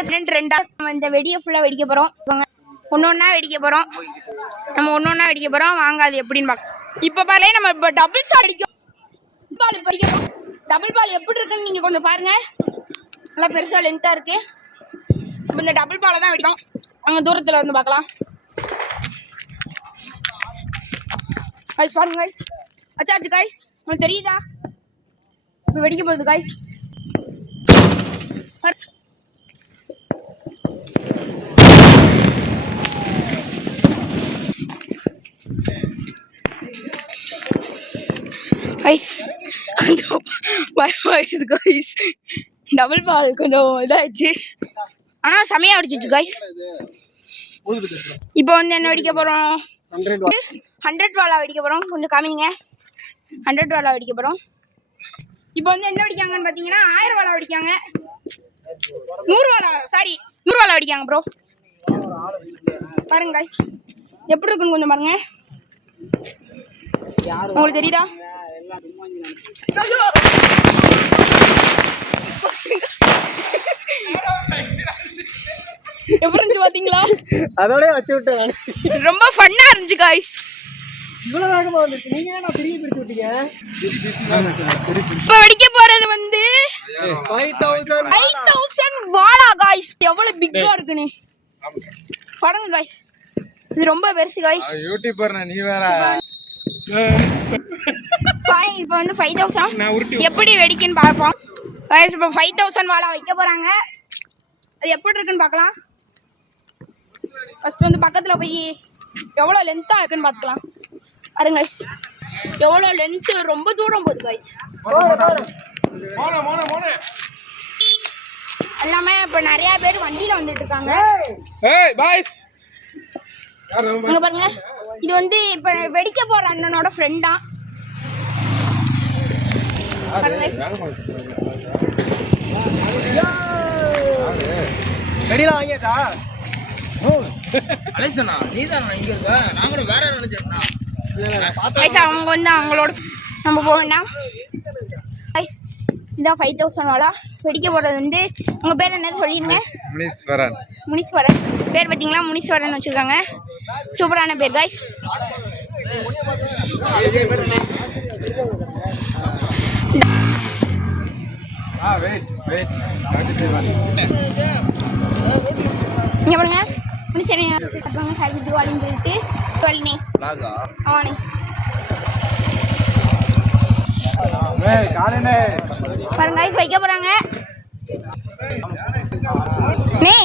இந்த ரெண்டு ரெண்டா நம்ம இந்த வெடியை ஃபுல்லா வெடிக்க போறோம். ஒன்று ஒன்றா வெடிக்க போறோம். நம்ம ஒன்று ஒன்றா வெடிக்க போறோம். வாங்க அது எப்படின்னு பார்க்க இப்போ பாலே நம்ம இப்போ டபுள் ஷாட் அடிக்கும். பால் இப்போ அடிக்க டபுள் பால் எப்படி இருக்குன்னு நீங்க கொஞ்சம் பாருங்க. நல்லா பெருசா லென்த்தா இருக்கு. இப்போ இந்த டபுள் பாலை தான் வெடிக்கும் அங்க தூரத்துல வந்து பார்க்கலாம் கைஸ் பாருங்க கைஸ் அச்சாச்சு கைஸ் உங்களுக்கு தெரியுதா? இப்போ வெடிக்க போகுது கைஸ் கைஸ் கொஞ்சம் பயமாயிடுச்சு கைஸ் டபுள் பால் கொஞ்சம் இதாகிடுச்சு ஆனால் செமையாக அடிச்சிச்சு கைஸ் இப்போ வந்து என்ன வெடிக்க போகிறோம் ஹண்ட்ரட் வாலா வெடிக்க போகிறோம் கொஞ்சம் காமிங்க. ஹண்ட்ரட் வாலா வெடிக்க போகிறோம் இப்போ வந்து என்ன வெடிக்காங்கன்னு பார்த்தீங்கன்னா ஆயிரம் வாலா வெடிக்காங்க நூறு வாலா சாரி நூறு வாலா வெடிக்காங்க ப்ரோ பாருங்க கைஸ் எப்படி இருக்குன்னு கொஞ்சம் பாருங்க. உங்களுக்கு தெரியுதா? எப்படி இருந்துச்சு பாத்தீங்களா? அதோடய வச்சு விட்டேன் நானு. ரொம்ப ஃபன்னா இருந்துச்சு காய்ஸ் இவ்வளவு வேகமா வந்துச்சு நீங்க ஏன்னா திரும்பி பிடிச்சு விட்டீங்க? இப்போ வெடிக்க போறது வந்து ஃபைவ் தௌசண்ட் ஃபைவ் தௌசண்ட் வாலா காய்ஸ் எவ்வளவு பிக்கா இருக்குன்னு. பாருங்க காய்ஸ் இது ரொம்ப பெருசு காய்ஸ் யூடியூபர் நீ வேற. இப்போ வந்து ஃபைவ் தௌசண்ட் எப்படி வெடிக்குன்னு பார்ப்போம். இப்போ ஃபைவ் தௌசண்ட் வாலா வைக்க போறாங்க. அது எப்படி இருக்குன்னு பார்க்கலாம். ஃபர்ஸ்ட் வந்து பக்கத்துல போய் எவ்வளோ லென்த்தா இருக்குன்னு பார்த்துக்கலாம் பாருங்க. எவ்வளோ லென்த்து ரொம்ப தூரம் போகுது காய்ஸ் எல்லாமே இப்போ நிறைய பேர் வண்டியில வந்துட்டு இருக்காங்க. பாருங்க. இது வந்து இப்ப வெடிக்க போற அண்ணனோட ஃப்ரெண்டா ரெடிலாம் வாங்கியாச்சா? அலைசனா நீ தான் இங்க இருக்க? நான் கூட வேற நினைச்சேன்னா அவங்க வந்து அவங்களோட நம்ம போக வேண்டாம் Guys, இதான் ஃபைவ் தௌசண்ட் வாலா வெடிக்க போறது வந்து உங்க பேர் என்னது சொல்லிடுங்க முனீஸ்வரன். முனீஸ்வரன். பேர் பார்த்தீங்களா முனீஸ்வரன் வச்சிருக்காங்க. சூப்பரான பேர். காய்ஸ் ஆ வெயிட் வெயிட் இங்க பாருங்க. பார்ப்பாங்க ஹாப்பி சொல்லிட்டு சொல்லினே. லாகா ஆனே பாருங்க வைக்க போறாங்க. நீ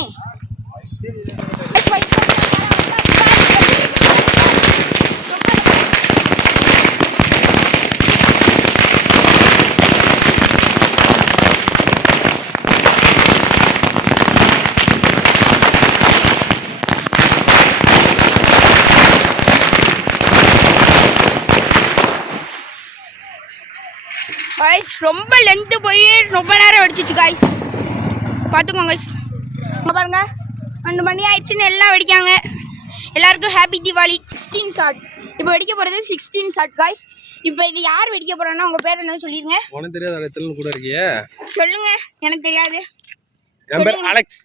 ரொம்ப லென்த்து போய் ரொம்ப நேரம் வெடிச்சிச்சு காய்ஸ் பார்த்துக்கோங்க guys. இங்க பாருங்க. ரெண்டு மணி ஆயிடுச்சுன்னு எல்லாம் வெடிக்காங்க. எல்லாருக்கும் ஹாப்பி தீபாவளி. சிக்ஸ்டீன் ஷாட் இப்போ வெடிக்க போகிறது சிக்ஸ்டீன் ஷாட் காய்ஸ் இப்போ இது யார் வெடிக்க போறான்னா உங்க பேர் என்னன்னு சொல்லிடுங்க உனக்கு தெரியாத இடத்துல கூட இருக்கியே? சொல்லுங்க. எனக்கு தெரியாது. என் பேர் அலெக்ஸ்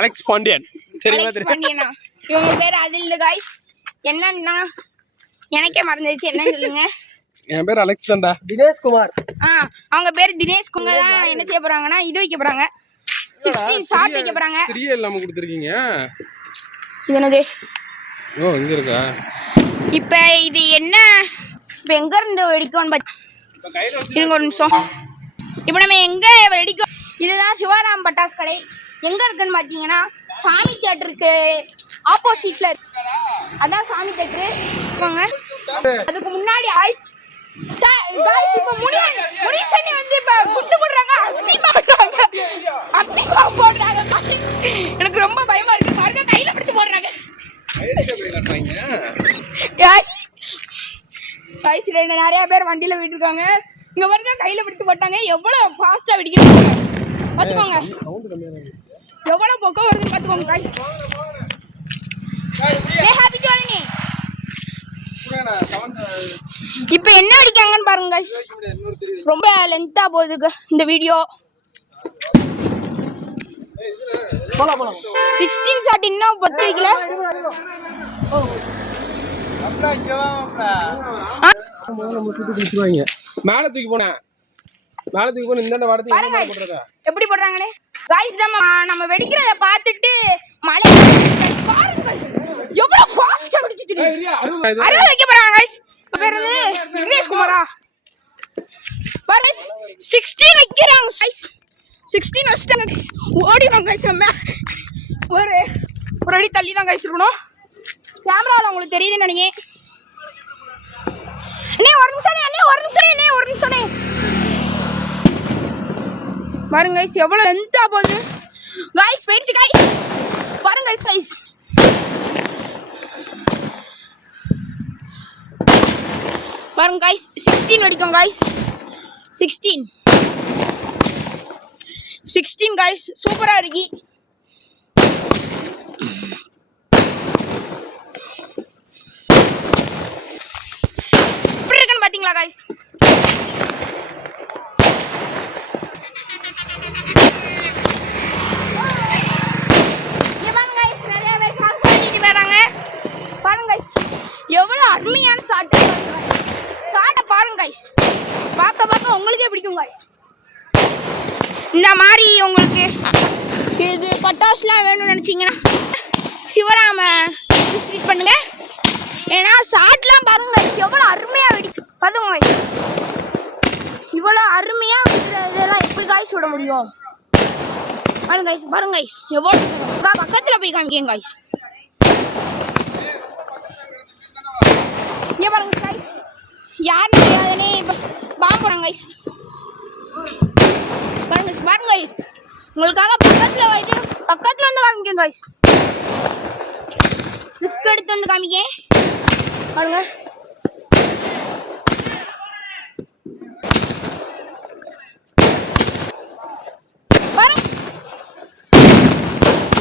அலெக்ஸ் பாண்டியன் தெரியுமா பாண்டியனா இவங்க பேர் அது இல்லை காய்ஸ் என்னன்னா எனக்கே மறந்துடுச்சு என்னன்னு சொல்லுங்க. என் பேர் அலெக்ஸ் தான்டா. தினேஷ் குமார். ஆ அவங்க பேர் தினேஷ் குங்க தான். என்ன செய்ய போறாங்கன்னா இது வைக்க போறாங்க. சிக்ஸ்டீன் ஷாட் வைக்க போறாங்க. தெரிய இல்லாம கொடுத்துருக்கீங்க? இது என்னது ஓ இங்க இருக்கா? இப்போ இது என்ன? இப்போ எங்க இருந்து வெடிக்கும்னு இருங்க ஒரு நிமிஷம். இப்போ நம்ம எங்க வெடிக்கும்? இதுதான் சிவராம் பட்டாஸ் கடை. எங்க இருக்குன்னு பார்த்தீங்கன்னா சாமி தேட்டருக்கு ஆப்போசிட்ல அதான் சாமி தேட்டரு அதுக்கு முன்னாடி சார் காய்ஸ் இப்போ முனி முனிசனி வந்து இப்போ குட்டு போடுறாங்க அக்னி போடுறாங்க அக்னி போடுறாங்க. எனக்கு ரொம்ப பயமா இருக்கு. பாருங்க கையில பிடிச்சு போடுறாங்க. காய்ஸ் ரெண்டு நிறைய பேர் வண்டியில விட்டுருக்காங்க இங்க பாருங்க கையில பிடிச்சு போட்டாங்க. எவ்வளவு ஃபாஸ்டா வெடிக்கிறாங்க பாத்துக்கோங்க. எவ்வளவு பொக்கம் வருதுன்னு பாத்துக்கோங்க காய்ஸ் ஏ ஹாப்பி தீபாவளி இப்போ என்ன அடிக்காங்கன்னு பாருங்க. ரொம்ப லென்த்தா போகுதுங்க இந்த வீடியோ சிக்ஸ்டீன் ஷாட் இன்னும் பத்து வைக்கல. மேல தூக்கி போனேன். மேல தூக்கி போன இந்த வாடத்துக்கு எப்படி போடுறாங்கன்னு? காய்ஸ் நம்ம நம்ம வெடிக்கிறத பார்த்துட்டு மழை பாருங்க. எவ்வளவு ஃபாஸ்டா வெடிச்சிட்டு அறுபது வைக்க போறாங்க இப்ப பேர் வந்து விக்னேஷ் குமாரா. சிக்ஸ்டீன் வைக்கிறாங்க guys. சிக்ஸ்டீன் வச்சுட்டாங்க guys. ஓடிடும் guys நம்ம. ஒரு ஒரு அடி தள்ளி தான் guys இருக்கணும். கேமராவில் உங்களுக்கு தெரியுதுன்னு நினைக்கிறேன். அண்ணே ஒரு நிமிஷம் அண்ணே ஒரு நிமிஷம் அண்ணே ஒரு நிமிஷம் அண்ணே. பாருங்க guys எவ்வளவு லென்த்தா போகுது. Guys போயிடுச்சு guys. பாருங்க guys. பாருங்க காய்ஸ் சிக்ஸ்டீன் அடிக்கும் காய்ஸ் சிக்ஸ்டீன் சிக்ஸ்டீன் காய்ஸ் சூப்பராக இருக்கு. எப்படி இருக்குன்னு பார்த்தீங்களா காய்ஸ் பாருங்க பேர் எவ்வளவு அருமையான shot ஷாட்டை பாருங்க கைஸ் பார்க்க பார்க்க உங்களுக்கே பிடிக்கும் கைஸ் இந்த மாதிரி உங்களுக்கு இது பட்டாசுலாம் வேணும்னு நினச்சிங்கன்னா சிவராம விசிட் பண்ணுங்க. ஏன்னா சாட்லாம் பாருங்க எவ்வளோ அருமையாக வெடிக்கும் பாருங்க இவ்வளோ அருமையாக இதெல்லாம் எப்படி காய்ஸ் விட முடியும்? பாருங்க பாருங்க guys. எவ்வளோ அக்கா, போய் காமிக்கங்க guys. இங்கே பாருங்க guys. யாருன்னு தெரியாதனே பாம்பு போறாங்க பாருங்க பாருங்க உங்களுக்காக பக்கத்தில் போயிட்டு பக்கத்தில் வந்து காமிக்கேன் guys. ரிஸ்க் எடுத்து வந்து காமிக்கேன். பாருங்க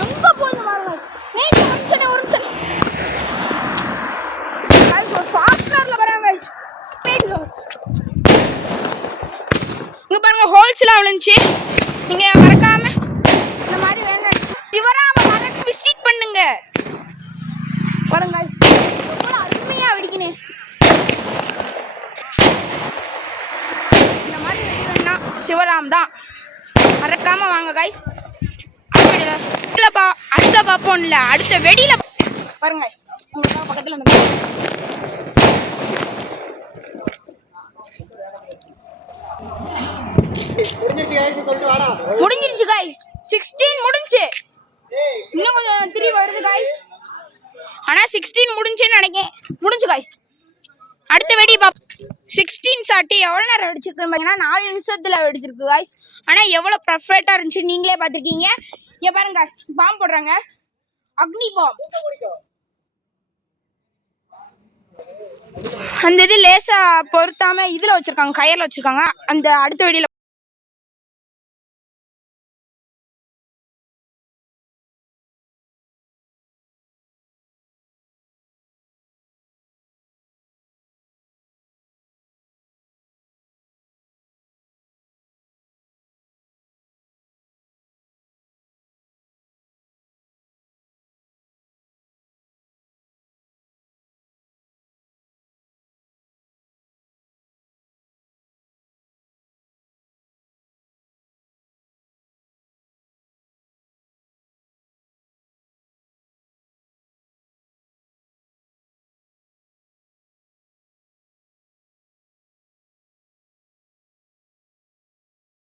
ரொம்ப போகுது பாருங்க ஏய் ஒரு நிமிஷம் ஒரு நிமிஷம் guys ஒரு ஃபாஸ்ட் கார்ல வராங்க guys ஸ்பீட்ல இங்க பாருங்க இருந்துச்சு. நீங்கள் நீங்க மறக்காம இந்த மாதிரி வேணும் சிவராம மறக்க விசிட் பண்ணுங்க. பாருங்க guys எவ்வளவு அருமையா வெடிக்கணும் இந்த மாதிரி வெடி சிவராம் தான். மறக்காம வாங்க கைஸ் அடுத்த அடுத்த பார்ப்போம் இல்லை அடுத்த வெடியில் பாருங்க. உங்களுக்காக பக்கத்தில் வந்து முடிஞ்சிருச்சு guys. கைஸ் சிக்ஸ்டீன் முடிஞ்சு. இன்னும் கொஞ்சம் த்ரீ வருது கைஸ் ஆனா சிக்ஸ்டீன் முடிஞ்சுன்னு நினைக்கிறேன் முடிஞ்சு கைஸ் அடுத்த வெடி பாப் சிக்ஸ்டீன் சாட்டி எவ்வளோ நேரம் அடிச்சிருக்குன்னு பார்த்தீங்கன்னா நாலு நிமிஷத்தில் வெடிச்சிருக்கு காய்ஸ் ஆனால் எவ்வளோ பர்ஃபெக்டாக இருந்துச்சு நீங்களே பார்த்துருக்கீங்க. இங்கே பாருங்க guys, பாம் போடுறாங்க. அக்னி பாம் அந்த இது லேசா பொருத்தாம இதுல வச்சிருக்காங்க கயர்ல வச்சிருக்காங்க. அந்த அடுத்த வெடியில